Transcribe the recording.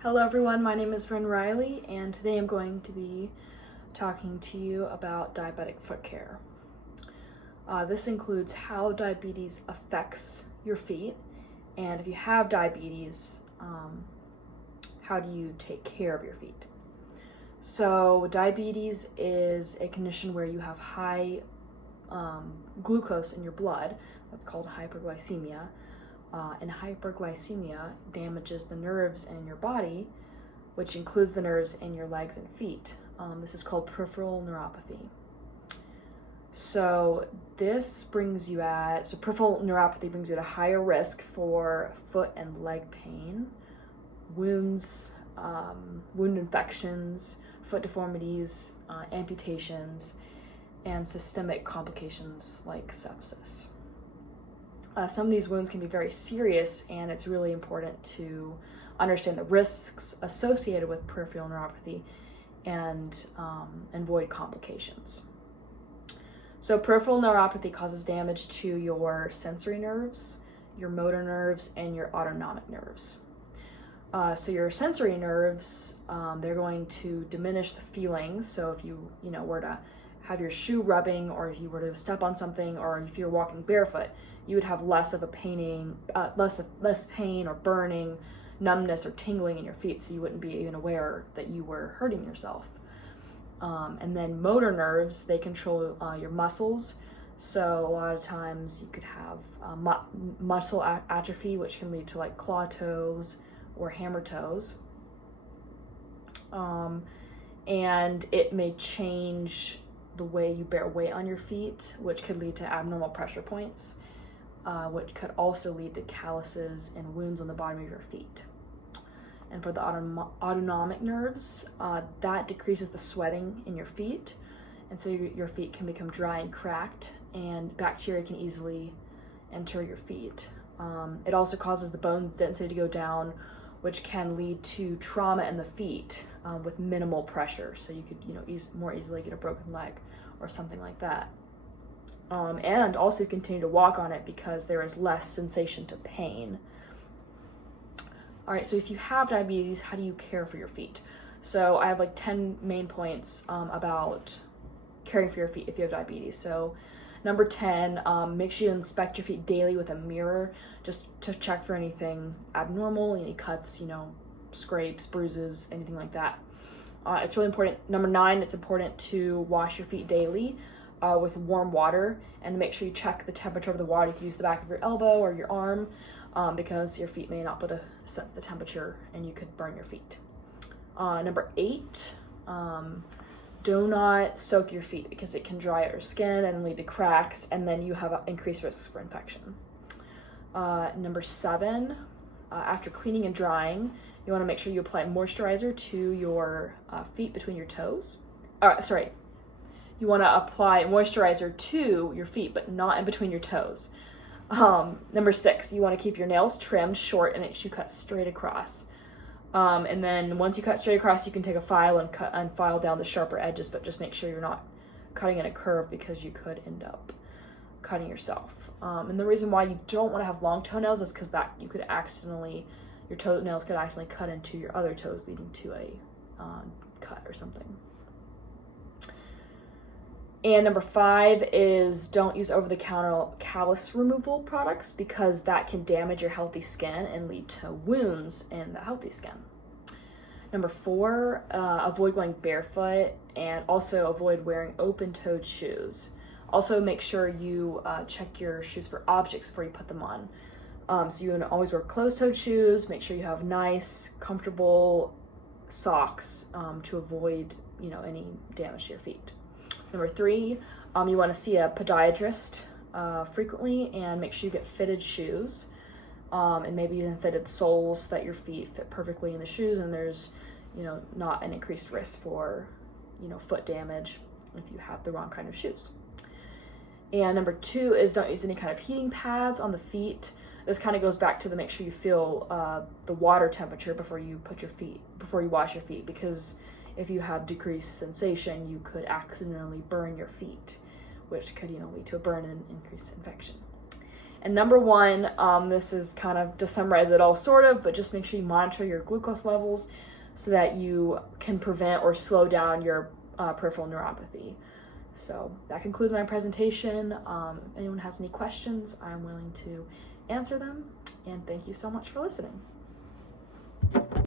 Hello everyone, my name is Ren Riley and today I'm going to be talking to you about diabetic foot care. This includes how diabetes affects your feet, and if you have diabetes, how do you take care of your feet? So diabetes is a condition where you have high glucose in your blood. That's called hyperglycemia. And hyperglycemia damages the nerves in your body, which includes the nerves in your legs and feet. This is called peripheral neuropathy. So peripheral neuropathy brings you at a higher risk for foot and leg pain, wounds, wound infections, foot deformities, amputations, and systemic complications like sepsis. Some of these wounds can be very serious, and it's really important to understand the risks associated with peripheral neuropathy and avoid complications. So peripheral neuropathy causes damage to your sensory nerves, your motor nerves, and your autonomic nerves. So your sensory nerves, they're going to diminish the feelings. So if you were to have your shoe rubbing, or if you were to step on something, or if you're walking barefoot, you would have less pain or burning, numbness or tingling in your feet, so you wouldn't be even aware that you were hurting yourself. And then motor nerves, they control your muscles. So a lot of times you could have muscle atrophy, which can lead to like claw toes or hammer toes. And it may change the way you bear weight on your feet, which could lead to abnormal pressure points, which could also lead to calluses and wounds on the bottom of your feet. And for the autonomic nerves, that decreases the sweating in your feet, and so your feet can become dry and cracked, and bacteria can easily enter your feet. It also causes the bone density to go down, which can lead to trauma in the feet with minimal pressure. So you could, more easily get a broken leg or something like that. And also continue to walk on it because there is less sensation to pain. All right, so if you have diabetes, how do you care for your feet? So I have like 10 main points about caring for your feet if you have diabetes. So number 10, make sure you inspect your feet daily with a mirror just to check for anything abnormal, any cuts, scrapes, bruises, anything like that. It's really important. Number 9, it's important to wash your feet daily with warm water, and make sure you check the temperature of the water. You can use the back of your elbow or your arm because your feet may not be able to set the temperature and you could burn your feet. Number 8, do not soak your feet because it can dry out your skin and lead to cracks, and then you have increased risks for infection. Number 7, after cleaning and drying, you want to make sure you apply moisturizer to your feet between your toes. You want to apply moisturizer to your feet, but not in between your toes. Number 6, you want to keep your nails trimmed short and make sure you cut straight across. And then once you cut straight across, you can take a file and file down the sharper edges, but just make sure you're not cutting in a curve because you could end up cutting yourself. And the reason why you don't want to have long toenails is because your toenails could accidentally cut into your other toes, leading to a cut or something. And number 5 is don't use over-the-counter callus removal products because that can damage your healthy skin and lead to wounds in the healthy skin. Number 4, avoid going barefoot, and also avoid wearing open-toed shoes. Also make sure you check your shoes for objects before you put them on. So you want to always wear closed-toed shoes. Make sure you have nice, comfortable socks to avoid any damage to your feet. Number 3, you want to see a podiatrist frequently, and make sure you get fitted shoes, and maybe even fitted soles so that your feet fit perfectly in the shoes, and there's not an increased risk for foot damage if you have the wrong kind of shoes. And number 2 is don't use any kind of heating pads on the feet. This kind of goes back to make sure you feel the water temperature before you wash your feet, because if you have decreased sensation, you could accidentally burn your feet, which could lead to a burn and increased infection. And number one, this is kind of to summarize it all sort of, but just make sure you monitor your glucose levels so that you can prevent or slow down your peripheral neuropathy. So that concludes my presentation. If anyone has any questions, I'm willing to answer them. And thank you so much for listening.